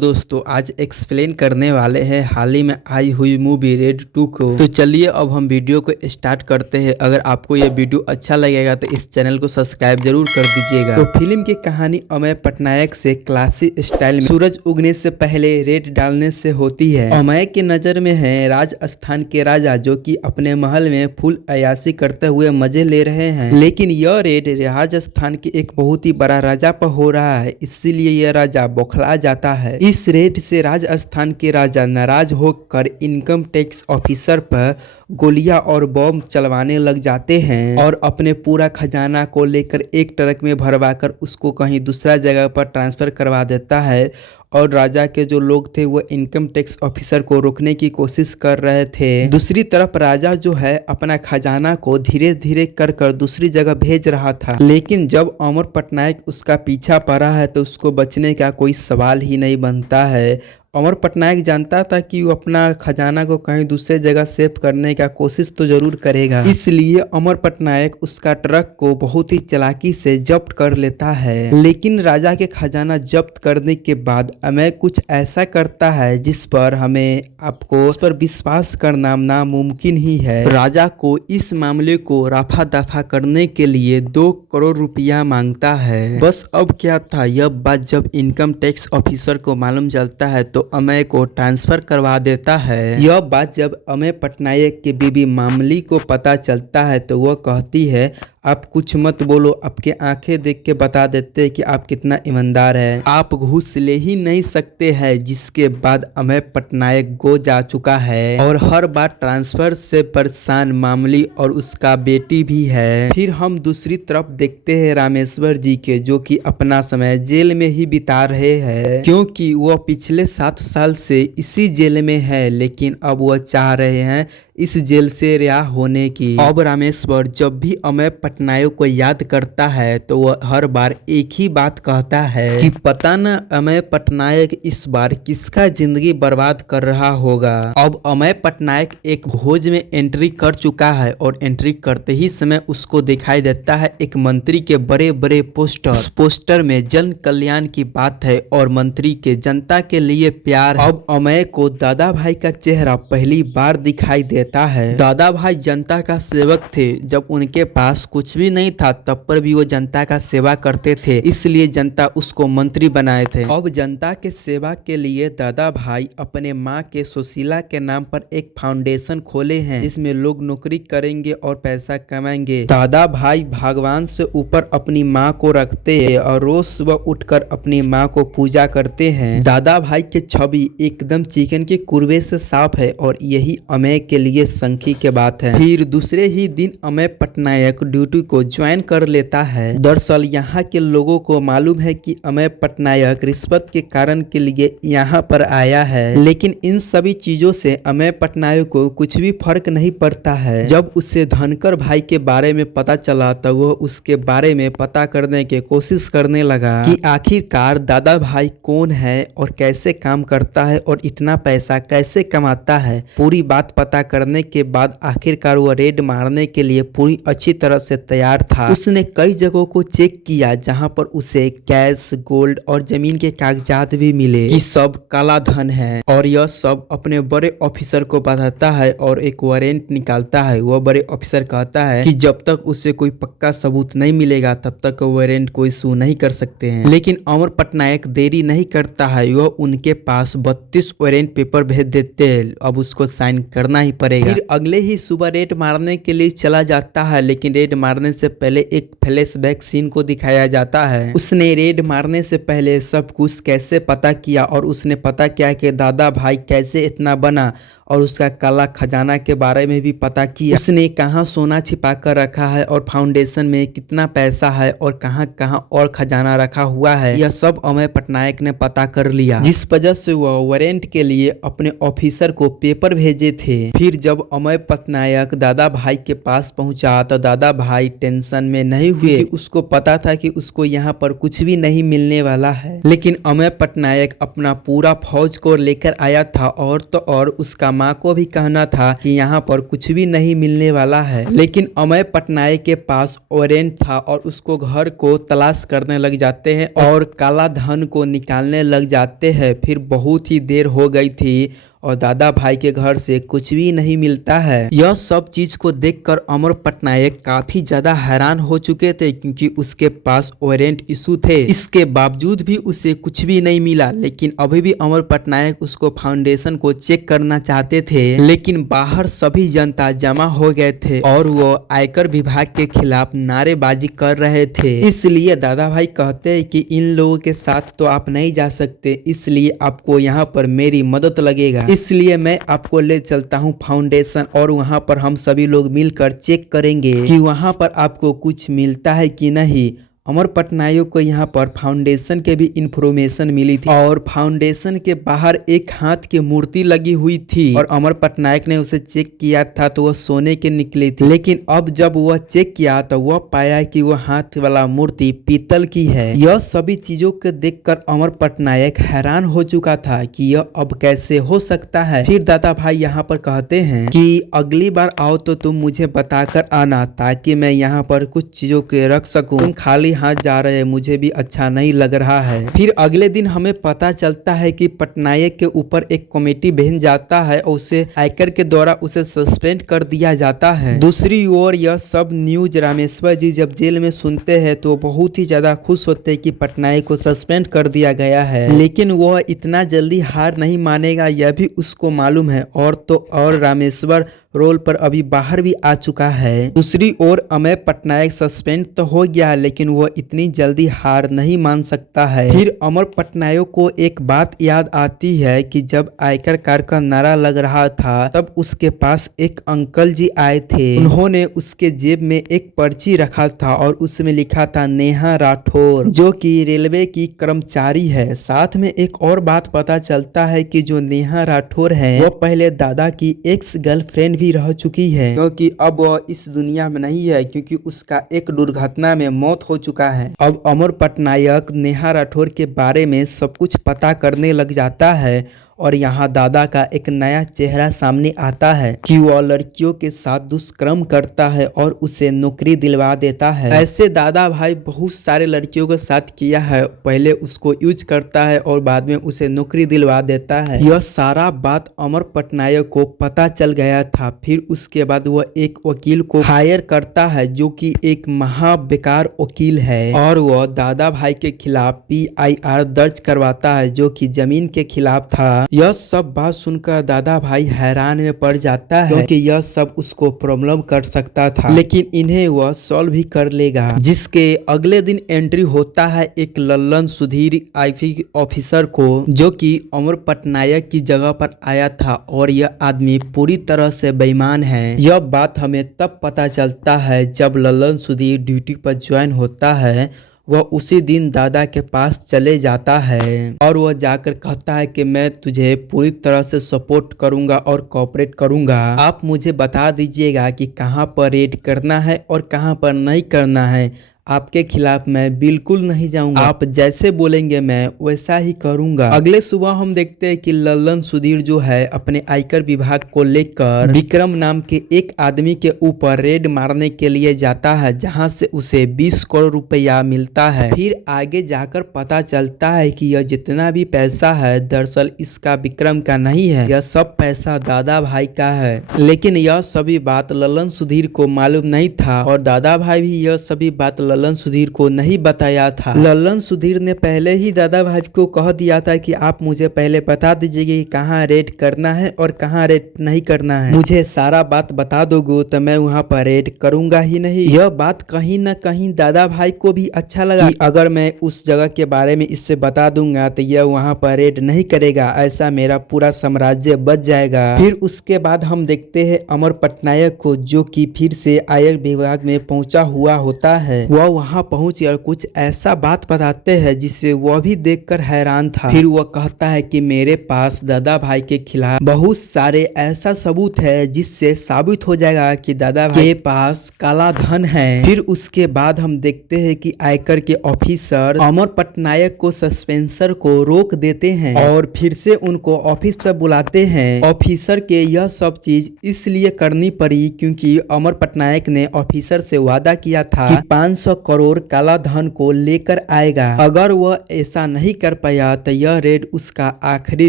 दोस्तों आज एक्सप्लेन करने वाले हैं हाल ही में आई हुई मूवी रेड 2 को। तो चलिए अब हम वीडियो को स्टार्ट करते हैं। अगर आपको यह वीडियो अच्छा लगेगा तो इस चैनल को सब्सक्राइब जरूर कर दीजिएगा। तो फिल्म की कहानी अमेय पटनायक से क्लासी स्टाइल में सूरज उगने से पहले रेड डालने से होती है। अमेय की नजर में है राजस्थान के राजा जो कि अपने महल में फुल अयाशी करते हुए मजे ले रहे हैं, लेकिन यह रेड राजस्थान के एक बहुत ही बड़ा राजा पर हो रहा है, इसीलिए यह राजा बौखला जाता है। इस रेड से राजस्थान के राजा नाराज होकर इनकम टैक्स ऑफिसर पर गोलियां और बम चलवाने लग जाते हैं और अपने पूरा खजाना को लेकर एक ट्रक में भरवाकर उसको कहीं दूसरा जगह पर ट्रांसफर करवा देता है। और राजा के जो लोग थे वो इनकम टैक्स ऑफिसर को रोकने की कोशिश कर रहे थे। दूसरी तरफ राजा जो है अपना खजाना को धीरे धीरे कर दूसरी जगह भेज रहा था, लेकिन जब अमर पटनायक उसका पीछा पड़ा है तो उसको बचने का कोई सवाल ही नहीं बनता है। अमर पटनायक जानता था कि वो अपना खजाना को कहीं दूसरे जगह सेव करने का कोशिश तो जरूर करेगा, इसलिए अमर पटनायक उसका ट्रक को बहुत ही चालाकी से जब्त कर लेता है। लेकिन राजा के खजाना जब्त करने के बाद अमेय कुछ ऐसा करता है जिस पर हमें आपको उस पर विश्वास करना नामुमकिन ही है। राजा को इस मामले को रफा दफा करने के लिए 2 करोड़ रुपया मांगता है। बस अब क्या था, यह बात जब इनकम टैक्स ऑफिसर को मालूम चलता है तो अमेय को ट्रांसफर करवा देता है। यह बात जब अमेय पटनायक की बीबी मामली को पता चलता है तो वह कहती है आप कुछ मत बोलो, आपके आंखें देख के बता देते हैं कि आप कितना ईमानदार है, आप घूस ले ही नहीं सकते हैं। जिसके बाद अमेय पटनायक गो जा चुका है और हर बार ट्रांसफर से परेशान मामली और उसका बेटी भी है। फिर हम दूसरी तरफ देखते हैं रामेश्वर जी के, जो कि अपना समय जेल में ही बिता रहे हैं, क्योंकि वह पिछले 7 साल से इसी जेल में है, लेकिन अब वह चाह रहे हैं इस जेल से रिहा होने की। अब रामेश्वर जब भी अमेय पटनायक को याद करता है तो वह हर बार एक ही बात कहता है कि पता न अमेय पटनायक इस बार किसका जिंदगी बर्बाद कर रहा होगा। अब अमेय पटनायक एक भोज में एंट्री कर चुका है और एंट्री करते ही समय उसको दिखाई देता है एक मंत्री के बड़े बड़े पोस्टर। पोस्टर में जन कल्याण की बात है और मंत्री के जनता के लिए प्यार। अब अमेय को दादा भाई का चेहरा पहली बार दिखाई देता है। दादा भाई जनता का सेवक थे, जब उनके पास कुछ भी नहीं था तब पर भी वो जनता का सेवा करते थे, इसलिए जनता उसको मंत्री बनाए थे। अब जनता के सेवा के लिए दादा भाई अपने माँ के सुशीला के नाम पर एक फाउंडेशन खोले हैं, जिसमें लोग नौकरी करेंगे और पैसा कमाएंगे। दादा भाई भगवान से ऊपर अपनी माँ को रखते हैं और रोज सुबह उठकर अपनी माँ को पूजा करते हैं। दादा भाई की छवि एकदम चिकन के कुरवे से साफ है और यही अमेय के लिए संखी के बात है। फिर दूसरे ही दिन अमेय पटनायक ड्यूटी को ज्वाइन कर लेता है। दरअसल यहाँ के लोगों को मालूम है कि अमेय पटनायक रिश्वत के कारण के लिए यहाँ पर आया है, लेकिन इन सभी चीजों से अमेय पटनायक को कुछ भी फर्क नहीं पड़ता है। जब उससे धनकर भाई के बारे में पता चला तो वह उसके बारे में पता करने की कोशिश करने लगा कि आखिरकार दादा भाई कौन है और कैसे काम करता है और इतना पैसा कैसे कमाता है। पूरी बात पता करने के बाद आखिरकार वो रेड मारने के लिए पूरी अच्छी तरह से तैयार था। उसने कई जगहों को चेक किया जहां पर उसे कैश, गोल्ड और जमीन के कागजात भी मिले। ये सब काला धन है और यह सब अपने बड़े ऑफिसर को बताता है और एक वारंट निकालता है। वह बड़े ऑफिसर कहता है कि जब तक उसे कोई पक्का सबूत नहीं मिलेगा तब तक वारंट को इशू नहीं कर सकते हैं। लेकिन अमर पटनायक देरी नहीं करता है, वह उनके पास 32 वारंट पेपर भेज देते हैं। अब उसको साइन करना ही पड़ेगा। फिर अगले ही सुबह रेड मारने के लिए चला जाता है, लेकिन रेड मारने से पहले एक फ्लैशबैक सीन को दिखाया जाता है। उसने रेड मारने से पहले सब कुछ कैसे पता किया और उसने पता किया कि दादा भाई कैसे इतना बना और उसका काला खजाना के बारे में भी पता किया। उसने कहाँ सोना छिपा कर रखा है और फाउंडेशन में कितना पैसा है और कहाँ कहाँ और खजाना रखा हुआ है, यह सब अमेय पटनायक ने पता कर लिया, जिस वजह से वह वारंट के लिए अपने ऑफिसर को पेपर भेजे थे। फिर जब अमेय पटनायक दादा भाई के पास पहुंचा तो दादा भाई टेंशन में नहीं हुए, कि उसको पता था कि उसको यहाँ पर कुछ भी नहीं मिलने वाला है। लेकिन अमेय पटनायक अपना पूरा फौज को लेकर आया था और तो और उसका माँ को भी कहना था कि यहाँ पर कुछ भी नहीं मिलने वाला है। लेकिन अमय पटनायक के पास वारंट था और उसको घर को तलाश करने लग जाते हैं और काला धन को निकालने लग जाते हैं। फिर बहुत ही देर हो गई थी और दादा भाई के घर से कुछ भी नहीं मिलता है। यह सब चीज को देखकर अमर पटनायक काफी ज्यादा हैरान हो चुके थे, क्योंकि उसके पास वारंट इशू थे। इसके बावजूद भी उसे कुछ भी नहीं मिला। लेकिन अभी भी अमर पटनायक उसको फाउंडेशन को चेक करना चाहते थे। लेकिन बाहर सभी जनता जमा हो गए थे और वो आयकर विभाग के खिलाफ नारेबाजी कर रहे थे। इसलिए दादा भाई कहते हैं कि इन लोगों के साथ तो आप नहीं जा सकते, इसलिए आपको यहाँ पर मेरी मदद लगेगा। इसलिए मैं आपको ले चलता हूँ फाउंडेशन और वहाँ पर हम सभी लोग मिलकर चेक करेंगे कि वहाँ पर आपको कुछ मिलता है कि नहीं। अमर पटनायक को यहाँ पर फाउंडेशन के भी इंफॉर्मेशन मिली थी और फाउंडेशन के बाहर एक हाथ की मूर्ति लगी हुई थी और अमर पटनायक ने उसे चेक किया था तो वह सोने की निकली थी। लेकिन अब जब वह चेक किया तो वह पाया कि वह हाथ वाला मूर्ति पीतल की है। यह सभी चीजों को देखकर अमर पटनायक हैरान हो चुका था कि यह अब कैसे हो सकता है। फिर दादा भाई यहाँ पर कहते हैं कि अगली बार आओ तो तुम मुझे बताकर आना, ताकि मैं यहाँ पर कुछ चीजों के रख सकूं। तुम खाली हाथ जा रहे हैं, मुझे भी अच्छा नहीं लग रहा है। फिर अगले दिन हमें पता चलता है कि पटनायक के ऊपर एक कमेटी बन जाता है और उसे आयकर के द्वारा उसे सस्पेंड कर दिया जाता है। दूसरी ओर यह सब न्यूज रामेश्वर जी जब जेल में सुनते हैं तो बहुत ही ज्यादा खुश होते हैं कि पटनायक को सस्पेंड कर दिया गया है। लेकिन वह इतना जल्दी हार नहीं मानेगा, यह भी उसको मालूम है। और तो और रामेश्वर रोल पर अभी बाहर भी आ चुका है। दूसरी ओर अमय पटनायक सस्पेंड तो हो गया, लेकिन वह इतनी जल्दी हार नहीं मान सकता है। फिर अमर पटनायक को एक बात याद आती है कि जब आयकर कार्ड का नारा लग रहा था तब उसके पास एक अंकल जी आए थे। उन्होंने उसके जेब में एक पर्ची रखा था और उसमें लिखा था नेहा राठौर, जो कि रेलवे की कर्मचारी है। साथ में एक और बात पता चलता है कि जो नेहा राठौर है वो पहले दादा की एक्स गर्लफ्रेंड भी रह चुकी है, क्योंकि अब वह इस दुनिया में नहीं है, क्योंकि उसका एक दुर्घटना में मौत हो चुका है। अब अमर पटनायक नेहा राठौर के बारे में सब कुछ पता करने लग जाता है और यहाँ दादा का एक नया चेहरा सामने आता है कि वह लड़कियों के साथ दुष्कर्म करता है और उसे नौकरी दिलवा देता है। ऐसे दादा भाई बहुत सारे लड़कियों के साथ किया है, पहले उसको यूज करता है और बाद में उसे नौकरी दिलवा देता है। यह सारा बात अमर पटनायक को पता चल गया था। फिर उसके बाद वह एक वकील को हायर करता है जो कि एक महा बेकार वकील है और वह दादा भाई के खिलाफ PIR दर्ज करवाता है जो कि जमीन के खिलाफ था। यह सब बात सुनकर दादा भाई हैरान में पड़ जाता है, क्योंकि यह सब उसको प्रॉब्लम कर सकता था, लेकिन इन्हें वह सॉल्व भी कर लेगा। जिसके अगले दिन एंट्री होता है एक लल्लन सुधीर आईपी ऑफिसर को, जो कि अमर पटनायक की जगह पर आया था और यह आदमी पूरी तरह से बेईमान है। यह बात हमें तब पता चलता है जब लल्लन सुधीर ड्यूटी पर ज्वाइन होता है। वह उसी दिन दादा के पास चले जाता है और वह जाकर कहता है कि मैं तुझे पूरी तरह से सपोर्ट करूंगा और कोऑपरेट करूंगा। आप मुझे बता दीजिएगा कि कहां पर रेड करना है और कहां पर नहीं करना है। आपके खिलाफ मैं बिल्कुल नहीं जाऊंगा, आप जैसे बोलेंगे मैं वैसा ही करूंगा। अगले सुबह हम देखते हैं कि लल्लन सुधीर जो है अपने आयकर विभाग को लेकर विक्रम नाम के एक आदमी के ऊपर रेड मारने के लिए जाता है, जहां से उसे 20 करोड़ रुपया मिलता है। फिर आगे जाकर पता चलता है कि यह जितना भी पैसा है दरअसल इसका विक्रम का नहीं है, यह सब पैसा दादा भाई का है। लेकिन यह सभी बात लल्लन सुधीर को मालूम नहीं था और दादा भाई भी यह सभी बात लल्लन सुधीर को नहीं बताया था। लल्लन सुधीर ने पहले ही दादा भाई को कह दिया था कि आप मुझे पहले बता दीजिएगा कि कहाँ रेड करना है और कहाँ रेड नहीं करना है। मुझे सारा बात बता दोगे तो मैं वहाँ पर रेड करूंगा ही नहीं। यह बात कहीं न कहीं दादा भाई को भी अच्छा लगा कि अगर मैं उस जगह के बारे में इससे बता दूंगा तो यह वहाँ पर रेड नहीं करेगा, ऐसा मेरा पूरा साम्राज्य बच जाएगा। फिर उसके बाद हम देखते हैं अमर पटनायक को, जो कि फिर से आयकर विभाग में पहुंचा हुआ होता है। वह वहाँ पहुँच कर कुछ ऐसा बात बताते हैं जिससे वह भी देखकर हैरान था। फिर वह कहता है कि मेरे पास दादा भाई के खिलाफ बहुत सारे ऐसा सबूत है जिससे साबित हो जाएगा कि दादा भाई के पास काला धन है। फिर उसके बाद हम देखते हैं कि आयकर के ऑफिसर अमर पटनायक को सस्पेंसर को रोक देते हैं और फिर से उनको ऑफिस पर बुलाते हैं। ऑफिसर के यह सब चीज इसलिए करनी पड़ी क्योंकि अमर पटनायक ने ऑफिसर से वादा किया था कि 500 करोड़ काला धन को लेकर आएगा। अगर वह ऐसा नहीं कर पाया तो यह रेड उसका आखिरी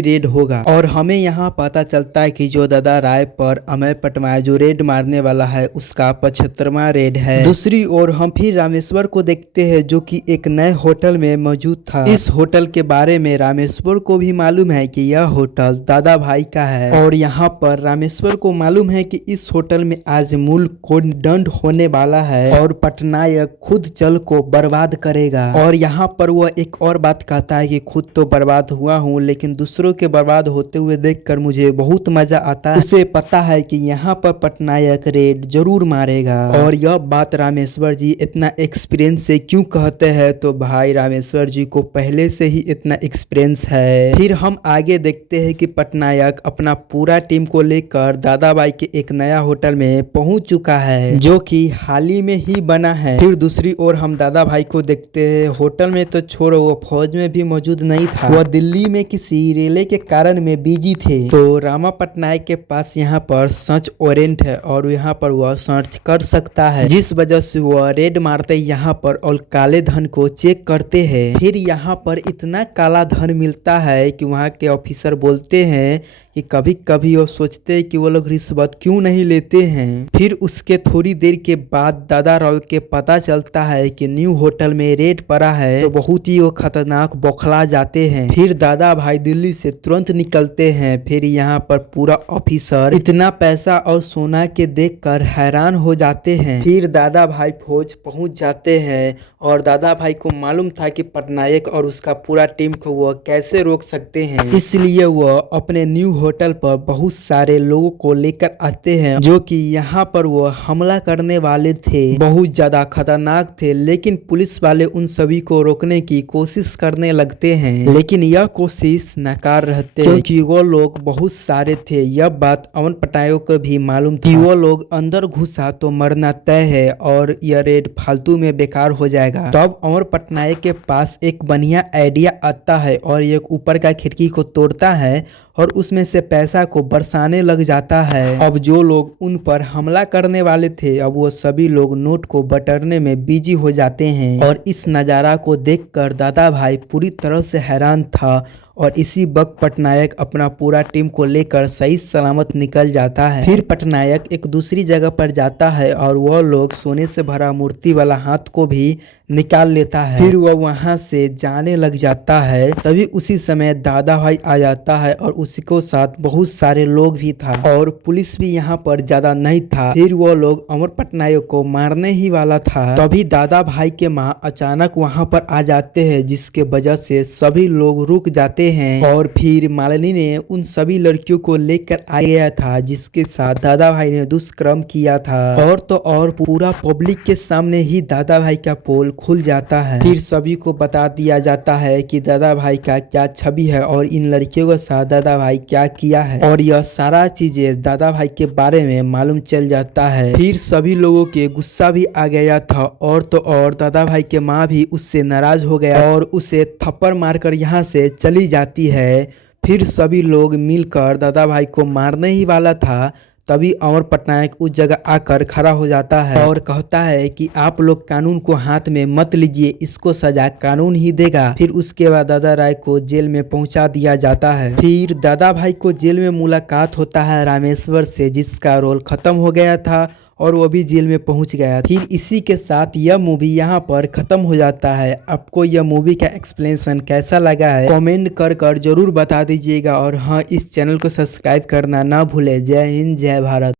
रेड होगा। और हमें यहाँ पता चलता है कि जो दादा राय पर अमर पटनायक जो रेड मारने वाला है उसका 75वां रेड है। दूसरी ओर हम फिर रामेश्वर को देखते हैं जो कि एक नए होटल में मौजूद था। इस होटल के बारे में रामेश्वर को भी मालूम है कि यह होटल दादा भाई का है और यहाँ पर रामेश्वर को मालूम है कि इस होटल में आज मुल्क को दंड होने वाला है और पटनायक खुद चल को बर्बाद करेगा। और यहाँ पर वह एक और बात कहता है कि खुद तो बर्बाद हुआ हूँ लेकिन दूसरों के बर्बाद होते हुए देखकर मुझे बहुत मजा आता है। उसे पता है कि यहाँ पर पटनायक रेड जरूर मारेगा। और यह बात रामेश्वर जी इतना एक्सपीरियंस से क्यों कहते हैं तो भाई रामेश्वर जी को पहले से ही इतना एक्सपीरियंस है। फिर हम आगे देखते हैं कि पटनायक अपना पूरा टीम को लेकर दादा भाई के एक नया होटल में पहुंच चुका है जो कि हाल ही में ही बना है। फिर दूसरी ओर हम दादा भाई को देखते हैं होटल में तो छोड़ो वो फौज में भी मौजूद नहीं था, वह दिल्ली में किसी रेले के कारण में बिजी थे। तो रामा पटनायक के पास यहाँ पर सर्च वारंट है और यहाँ पर वह सर्च कर सकता है जिस वजह से वह रेड मारते यहाँ पर और काले धन को चेक करते हैं। फिर यहाँ पर इतना काला धन मिलता है कि वहाँ के ऑफिसर बोलते हैं कि कभी कभी वो सोचते हैं कि वो लोग रिश्वत क्यों नहीं लेते हैं। फिर उसके थोड़ी देर के बाद दादा राव के पता चलता है कि न्यू होटल में रेड पड़ा है तो बहुत ही वो खतरनाक बौखला जाते हैं। फिर दादा भाई दिल्ली से तुरंत निकलते हैं। फिर यहाँ पर पूरा ऑफिसर इतना पैसा और सोना के देखकर हैरान हो जाते हैं। फिर दादा भाई फौज पहुंच जाते हैं और दादा भाई को मालूम था कि पटनायक और उसका पूरा टीम को वह कैसे रोक सकते हैं, इसलिए वह अपने न्यू होटल पर बहुत सारे लोगों को लेकर आते हैं जो कि यहाँ पर वो हमला करने वाले थे। बहुत ज्यादा खतरनाक थे लेकिन पुलिस वाले उन सभी को रोकने की कोशिश करने लगते हैं लेकिन यह कोशिश नाकाम रहते क्योंकि वो लोग बहुत सारे थे। यह बात अमर पटनायक को भी मालूम थी। वो लोग अंदर घुसा तो मरना तय है और यह रेड फालतू में बेकार हो जाएगा। तब अमर पटनायक के पास एक बढ़िया आइडिया आता है और एक ऊपर का खिड़की को तोड़ता है और उसमें से पैसा को बरसाने लग जाता है। अब जो लोग उन पर हमला करने वाले थे अब वो सभी लोग नोट को बटरने में बिजी हो जाते हैं और इस नज़ारा को देखकर दादा भाई पूरी तरह से हैरान था। और इसी वक्त पटनायक अपना पूरा टीम को लेकर सही सलामत निकल जाता है। फिर पटनायक एक दूसरी जगह पर जाता है और वह लोग सोने से भरा मूर्ति वाला हाथ को भी निकाल लेता है। फिर वह वहां से जाने लग जाता है। तभी उसी समय दादा भाई आ जाता है और उसी को साथ बहुत सारे लोग भी था और पुलिस भी यहाँ पर ज्यादा नहीं था। फिर वो लोग अमर पटनायक को मारने ही वाला था। तभी दादा भाई के माँ अचानक वहाँ पर आ जाते हैं जिसके वजह से सभी लोग रुक जाते हैं। और फिर मालिनी ने उन सभी लड़कियों को लेकर आ गया था जिसके साथ दादा भाई ने दुष्कर्म किया था। और तो और पूरा पब्लिक के सामने ही दादा भाई का पोल खुल जाता है। फिर सभी को बता दिया जाता है कि दादा भाई का क्या छवि है और इन लड़कियों के साथ दादा भाई क्या किया है और यह सारा चीजें दादा भाई के बारे में मालूम चल जाता है। फिर सभी लोगों के गुस्सा भी आ गया था और तो और दादा भाई के माँ भी उससे नाराज हो गया और उसे थप्पड़ मारकर यहाँ से चली जाती है। फिर सभी लोग मिलकर दादा भाई को मारने ही वाला था। तभी अमर पटनायक उस जगह आकर खड़ा हो जाता है और कहता है कि आप लोग कानून को हाथ में मत लीजिए, इसको सजा कानून ही देगा। फिर उसके बाद दादा राय को जेल में पहुंचा दिया जाता है। फिर दादा भाई को जेल में मुलाकात होता है रामेश्वर से जिसका रोल खत्म हो गया था और वो भी जेल में पहुंच गया। फिर इसी के साथ यह मूवी यहाँ पर खत्म हो जाता है। आपको यह मूवी का एक्सप्लेनेशन कैसा लगा है कमेंट कर जरूर बता दीजिएगा और हाँ, इस चैनल को सब्सक्राइब करना ना भूले। जय हिंद, जय भारत।